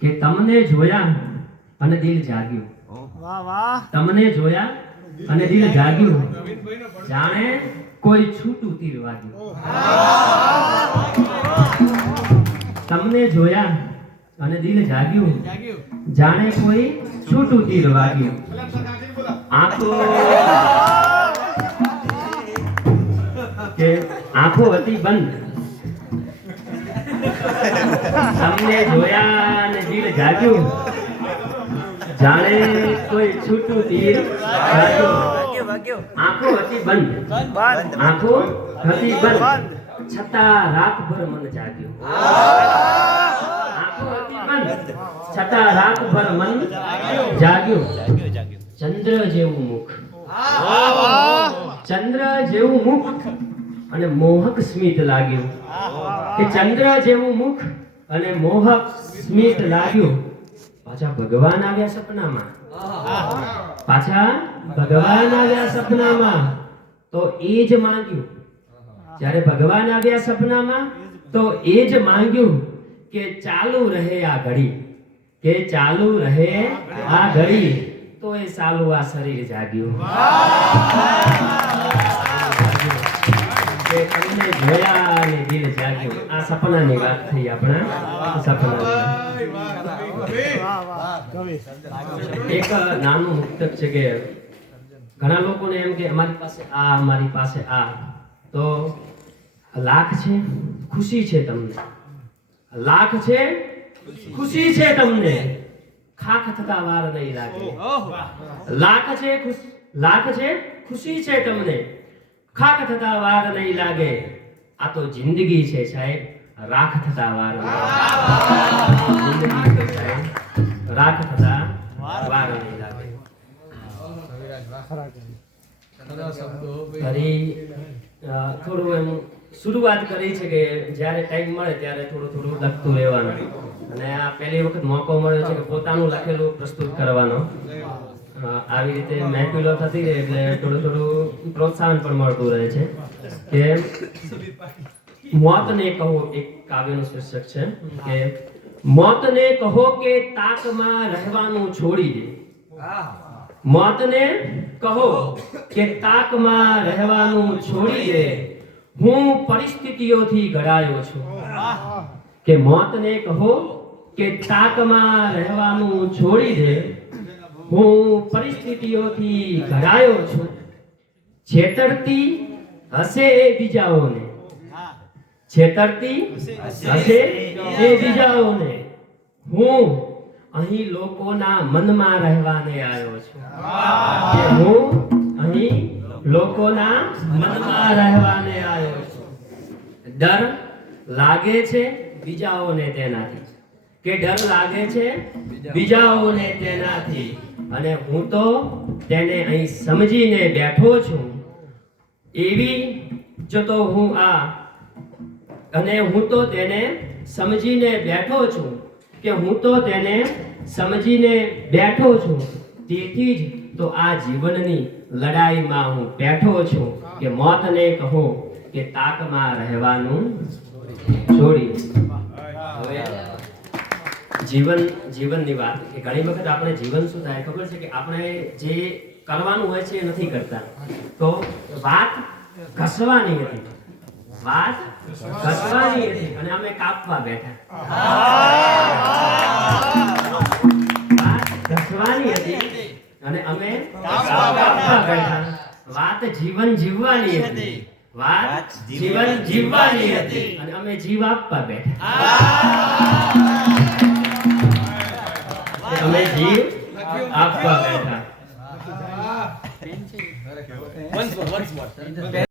કે તમને જોયા અને દિલ જાગ્યું. વાહ વાહ. તમને જોયા અને દિલ જાગ્યું. જાણે કોઈ છૂટું તીર વાગ્યું. તમને જોયા અને દિલ જાગ્યું. જાણે કોઈ છૂટું તીર વાગ્યું. આંખો કે આંખો હતી બંધ. તમને જોયા અને દિલ જાગ્યું? જાણે કોઈ છૂટું તીર આંખો હતી બંધ. આંખો હતી બંધ. છતાં રાતભર મન જાગ્યું. આંખો હતી બંધ. છતાં રાતભર મન જાગ્યું. ચંદ્ર જેવું મુખ. ચંદ્ર જેવું મુખ અને મોહક સ્મિત લાગ્યું. કે ચંદ્ર જેવું મુખ અને મોહક સ્મિત લાગ્યું. પાછા ભગવાન આવ્યા સપનામાં. પાછા ભગવાન આવ્યા સપનામાં. તો એ જ માંગ્યું. જ્યારે ભગવાન આવ્યા સપનામાં, તો એ જ માંગ્યું કે ચાલુ રહે આ ઘડી. કે ચાલુ રહે આ ઘડી. તો એ સાલું આ શરીર જાગ્યું. સપનાની વાત થઈ આપણે સપના એક નાનું મુક્તક છે કે ઘણા લોકોને એમ કે અમારી પાસે આ, અમારી પાસે આ. તો લાખ છે, ખુશી છે તમને. લાખ છે, ખુશી છે તમને. ખાખ થતા વાર નહીં લાગે. લાખ છે લાખ છે, ખુશી છે તમને. ખાખ થતા વાર નહીં લાગે. આ તો જિંદગી છે સાહેબ. રાખ થતા વાર રાખ થતા વાર ફરી થોડું એમ શરૂઆત કરી છે કે જ્યારે ટાઈમ મળે ત્યારે થોડું થોડું લખતું રહેવાનું. અને આ પહેલી વખત મોકો મળ્યો છે કે પોતાનું લખેલું પ્રસ્તુત કરવાનો. આવી રીતે મહેફિલો થતી રહે એટલે થોડું થોડું પ્રોત્સાહન પણ મળતું રહે છે. કે મોતને કહો, એક કાવ્યનું શીર્ષક છે, કે મોતને કહો કે તાકમાં રહેવાનું છોડી દે. મોતને કહો કે તાકમાં રહેવાનું છોડી દે. હું પરિસ્થિતિઓથી ઘડાયો છું. કે મોતને કહો કે તાકમાં રહેવાનું છોડી દે. હું પરિસ્થિતિઓથી ઘડાયો છું. છેતરતી હશે એ બીજાઓને. છેતરતી હશે એ બીજાઓને. હું અહીં લોકોના મનમાં રહેવાને આવ્યો છું. કે હું અહીં લોકોના મનમાં રહેવાને આવ્યો છું. ડર લાગે છે બીજાઓને તેનાથી. કે ડર લાગે છે બીજાઓને તેનાથી. અને હું તો તેને અહીં સમજીને બેઠો છું. એવી જો તો હું આ અને હું તો તેને સમજીને બેઠો છું કે હું તો તેને સમજીને બેઠો છું. તેથી જ તો આ જીવનની લડાઈમાં હું બેઠો છું કે મોતને કહો કે તાકમાં રહેવાનું છોડી. જીવન, જીવનની વાત કે ઘણી વખત આપણે જીવન શું થાય ખબર છે કે આપણે જે કરવાનું હોય છે એ નથી કરતા. તો વાત ઘસવાની હતી. વાત ઘસવાની હતી અને અમે કાપવા બેઠા. વાત ઘસવાની હતી અને અમે કાપવા બેઠા. વાત જીવન જીવવાની હતી. વાત જીવન જીવવાની હતી. અને અમે જીવ આપવા બેઠા. અમે જીવ આપવા બેઠા. Once more, once more.